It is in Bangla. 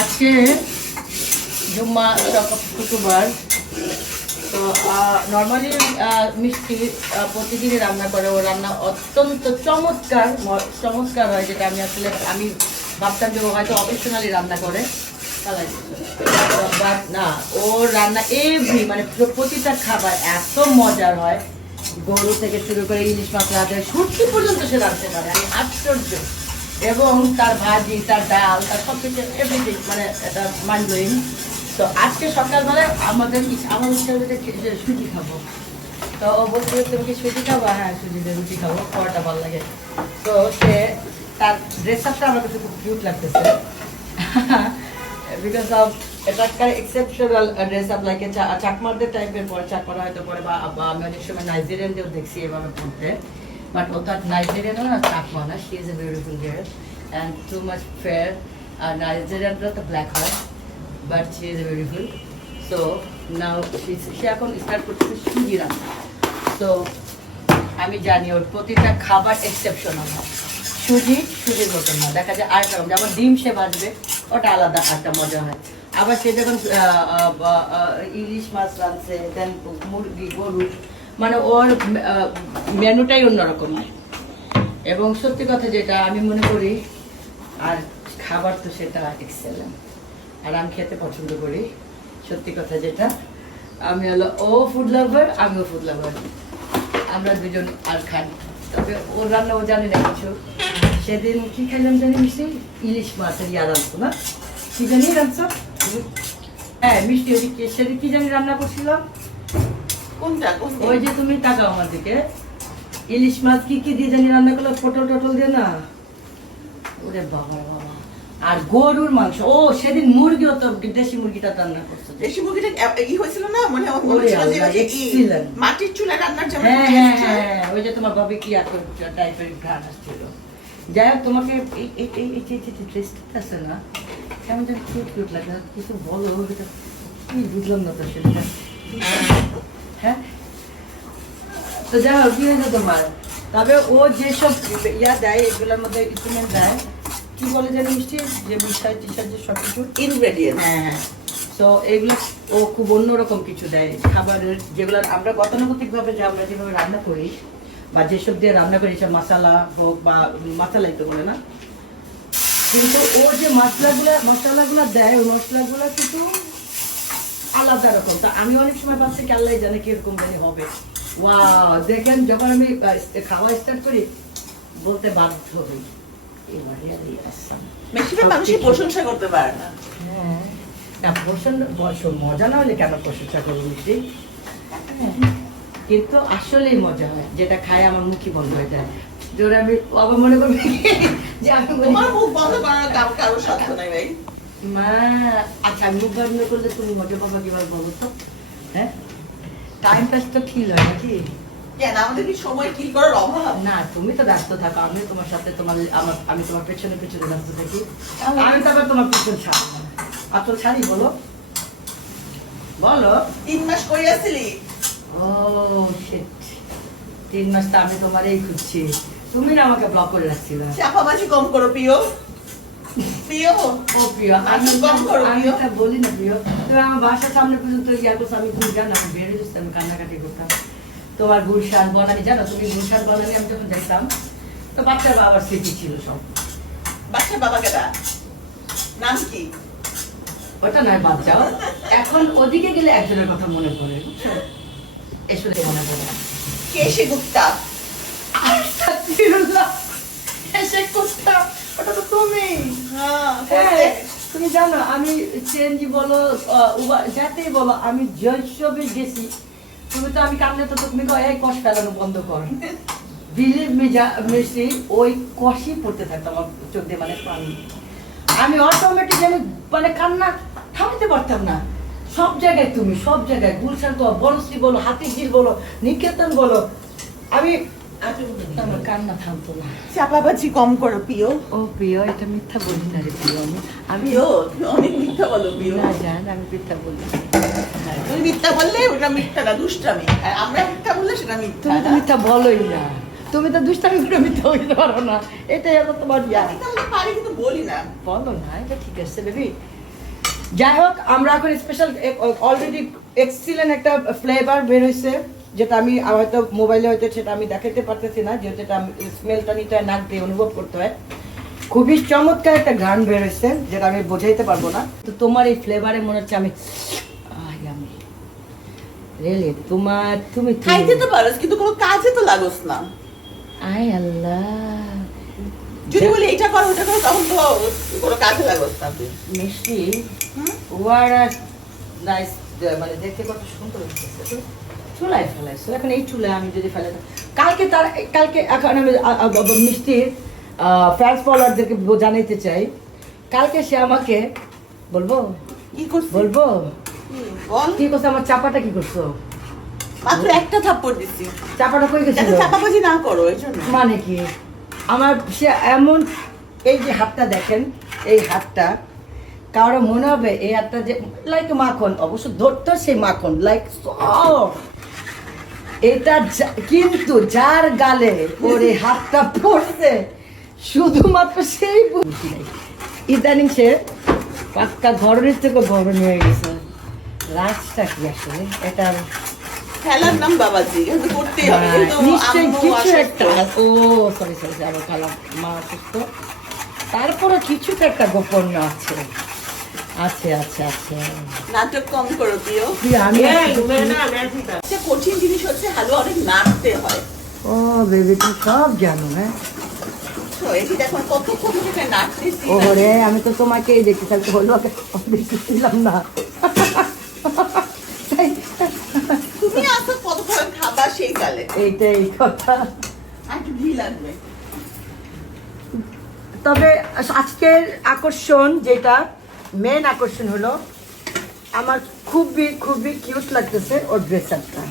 আজকে জুম্মা শুক্রবার। তো নর্মালি মিষ্টি প্রতিদিনই রান্না করে, ও রান্না অত্যন্ত চমৎকার হয়, যেটা আমি ভাবতাম যে ও হয়তো অকেশনালি রান্না করে, বাট না, ওর রান্না মানে প্রতিটা খাবার এত মজার হয়। গরু থেকে শুরু করে ইলিশ মাছ রাঁধে, শুটকি পর্যন্ত সে রাঁধতে পারে, আমি আশ্চর্য। এবং তার ভাজি, তার ডাল, তার সব কিছু এভরিথিং, মানে এটা মাইন্ড ব্লোয়িং। তো আজকে সকালবেলায় আমার ইচ্ছা হচ্ছে সুজি খাবো। তো ও বলছে তুমি কি সুজি খাবো? হ্যাঁ, সুজি দিয়ে রুটি খাবো, খাওয়াটা ভালো লাগে। তো সে তার ড্রেস আপটা আমার কাছে খুব কিউট লাগতেছে, বিকজ অফ এটা একটা এক্সেপশনাল ড্রেস আপ, লাইক চাকমারদের টাইপের পরে, চাকমারা হয়তো পরে, বা আমি অনেক সময় নাইজেরিয়ানদেরও দেখছি এভাবে পড়তে, বাট ও তার নাইজেরিয়ানও না, চাকমা না। She is a beautiful girl and too much fair. আর নাইজেরিয়ানরা তো ব্ল্যাক হয়, but she is a beautiful. So now সে এখন স্টার্ট করতেছে সুজি রান্না। তো আমি জানি ওর প্রতিটা খাবার এক্সেপশনাল হয়। সুজির মতন না, দেখা যায় আরেকটা রকম, যেমন ডিম সে ভাজবে, ওটা আলাদা একটা মজা হয়। আবার সে যখন ইলিশ মাছ রাঁধছে, দেন মুরগি, গরু, মানে ওর মেনুটাই অন্যরকম হয়। এবং সত্যি কথা যেটা আমি মনে করি, আর খাবার তো সেটা এক্সেলেন্ট, আর আমি খেতে পছন্দ করি। সত্যি কথা যেটা, আমি হলো ও ফুড লাভার, আমিও ফুড লাভার, আমরা দুজন আর খাই। তবে ওর রান্না ও জানে না কিছু। সেদিন কি খাইলাম জানি, মিষ্টি ইলিশ মাছের রাঁধতো না, কি জানি রাঁধছ? হ্যাঁ মিষ্টি, ওই সেদিন কি জানি রান্না করছিলাম। কোনটা? ওই যে তুমি তাকাও আমার দিকে, ইলিশ মাছ কি দিয়ে জানি রান্না করলো, পটল টটল দিয়ে না, ওরে বাবা বাবা। আর গরুর মাংস, ও সেদিন মুরগিও তো, দেশি মুরগিটা রান্না করছে। দেশি মুরগিটা হয়েছিল না, মানে মাটির চুলা রান্নার যেমন। হ্যাঁ, ওই যে তোমার ভাবে কি এত টাইপের ঘ্রাণ আসছিল। যাই হোক, তোমাকে আছে না, কেমন যেন কিউট লাগে, কিছু বলো, কি বুঝলাম না তো সেটা। হ্যাঁ, তো যাই হোক, কি হয়েছে তোমার? তবে ও যেসব দেয়, এগুলোর মধ্যে ইনস্ট্রুমেন্ট দেয়, কি বলে যেন মিষ্টি, যে মিঠাই টিশার যে সব কিছু ইনগ্রেডিয়েন্ট। হ্যাঁ, তো এগুলো ও খুব অন্যরকম কিছু দেয় খাবারের, যেগুলো আমরা গতানুগতিক ভাবে যে আমরা যেভাবে রান্না করি, বা যেসব দিয়ে রান্না করি, সব মশলা হোক বা মশলাই তো বলে না, কিন্তু ও যে মশলাগুলো দেয়, ওই মশলাগুলো কিন্তু আলাদা রকম। তা আমি অনেক সময় ভাবছি কি আল্লাহ জানে কিরকম জানি হবে। ওয়াও, দেখেন যখন আমি খাওয়া স্টার্ট করি, বলতে বাধ্য হই, মানুষের প্রশংসা করতে পারে না। হ্যাঁ, না মজা না হলে কেন প্রশংসা করবো মিষ্টি? কিন্তু আসলেই মজা হয়, যেটা খায় আমার মুখই বন্ধ হয়ে যায়। জোরে আমি আবার মনে করবি যে আমি তোমার মুখ বন্ধ করার কারো সাধ্য নাই ভাই। মা, আচ্ছা আমি মুখ বন্ধ করলে তুমি মজা পাবা কিভাবে বলো তো? হ্যাঁ, টাইম পাস তো কিল হয় নাকি? কেন আমাদের কি সময় কিল করার অভাব? না, তুমি তো ব্যস্ত থাকো, আমিও তোমার সাথে আমি তোমার পেছনে ব্যস্ত থাকি। আমি তো আবার তোমার পিছন ছাড়ি না, আসল ছাড়ি, বলো বলো। 3 মাস কইয়াছিলি? ও শিট, 3 মাস তো আমি তোমার এই খুঁজছি, তুমি না আমাকে ব্লক করে রাখছিলে। চাপাবাজি কম করো প্রিয়। প্রিয়, ও প্রিয়, আমি কম করো প্রিয়। এটা বলি না প্রিয়, তুমি আমার বাসার সামনে পর্যন্ত করছো, আমি তুমি জানো আমি বেড়ে যেতাম, আমি কান্নাকাটি করতাম। তোমার গুলশান বনানি, জানো তুমি গুলশান বনানি আমি যখন দেখতাম, তো বাচ্চার বাবার স্মৃতি ছিল সব। বাচ্চার বাবা কেডা? নাম কি? ওটা নয়, বাদ যাও। এখন ওদিকে গেলে একজনের কথা মনে পড়ে, বুঝছো? এসে মনে পড়ে কেশে গুপ্তা। এসে কুত্তা, ওটা তো তুমি। হ্যাঁ, তুমি জানো আমি সিএনজি বলো, যাতেই বলো, আমি জয়সবে গেছি, তুমি তো, আমি কামলে তো তুমি এই কষ ফেলানো বন্ধ কর। বিলিভ মি মিষ্টি, ওই কষই পড়তে থাকতাম আমার চোখ দিয়ে, মানে পানি। আমি অটোমেটিক মানে কান্না থামাতে পারতাম না। সব জায়গায় তুমি, সব জায়গায়, গুলশান তো, বনশ্রী বলো, হাতিঝিল বলো, নিকেতন বলো, আমি আমার কান্না থামতো না। চাপাবাজি কম করো প্রিয়। ও প্রিয়, এটা মিথ্যা বলি না রে প্রিয়, আমি তুমি অনেক মিথ্যা বলো প্রিয়। না জান, আমি মিথ্যা বলি। তুমি মিথ্যা বললে ওটা মিথ্যা না, দুষ্টামি। আর আমরা মিথ্যা বললে সেটা মিথ্যা। তুমি তো মিথ্যা বলোই না, তুমি তো দুষ্টামি করে মিথ্যা বলতে পারো না, এটাই হলো তোমার পারি কিন্তু বলি না। বলো না, এটা ঠিক আছে বেবি। যাই হোক আমরা এখন স্পেশাল অলরেডি এক্সিলেন্ট একটা ফ্লেভার বের হয়েছে, যেটা আমি হয়তো মোবাইলে হয়তো সেটা আমি দেখাতে পারতেছি না, যেহেতু এটা স্মেলটা নিতে হয়, নাক দিয়ে অনুভব করতে হয়। খুবই চমৎকার একটা গান বের হয়েছে, যেটা আমি বোঝাইতে পারবো না। তো তোমার এই ফ্লেভারে মনে হচ্ছে আমি রিয়েলি তুমি খাইতে তো পারোস কিন্তু কোনো কাজে তো লাগোস না। আয় আল্লাহ, যদি বলি এটা করো ওটা করো তখন তো কোনো কাজে লাগোস না তুই। মিষ্টি ওয়ার নাইস, মানে দেখতে কত সুন্দর হচ্ছে। চুলায় ফেলাইছো, এখন এই চুলায় আমি যদি ফেলে কালকে এখন আমি মিষ্টির ফ্যান্স ফলোয়ারদেরকে জানাইতে চাই, কালকে সে আমাকে বলবো কি করছিস? বলবো বল। কি করছো, আমার চাপাটা কি করছো? মাত্র একটা থাপ্পড় দিছি। চাপাটা কই গেছিল? যাতে চাপাবাজি না করো এই জন্য। মানে কি আমার সে এমন, এই যে হাতটা দেখেন, এই হাতটা কারো মনে হবে এই হাতটা যে লাইক মাখন, অবশ্য ধরতো সেই মাখন লাইক এটা কিন্তু যার গালে ওরে হাতটা পড়ছে শুধুমাত্র সেই বুঝি নাই। ইদানিং সে পাক্কা ঘরের থেকে ঘর হয়ে গেছে। রাজটা কি আসলে এটা খেলার নাম বাবাজি, কিন্তু করতেই হবে। কিন্তু নিশ্চয়ই আম্মু কিছু অসুস্থ। একটা, ও সরি আবার খালাম মা অসুস্থ, তারপরে কিছু তো একটা গোপন আছে। আছে আছে আছে নাটক কম করো প্রিয়। আমি একটা কঠিন জিনিস হচ্ছে হালুয়া অনেক নাড়তে হয়। ও বেবি তুমি সব জানো। হ্যাঁ তো এটি দেখো কতক্ষণ থেকে নাড়তেছি। ও রে, আমি তো তোমাকেই দেখতে চাইতে হলো, দেখতেছিলাম না। তুমি আসো কতক্ষণ খাবা সেই কালে। এইটাই কথা। আর একটু ঘি লাগবে। তবে আজকের আকর্ষণ, যেটা মেন আকর্ষণ হলো, আমার খুবই খুবই কিউট লাগতেছে ওর ড্রেস আপটা।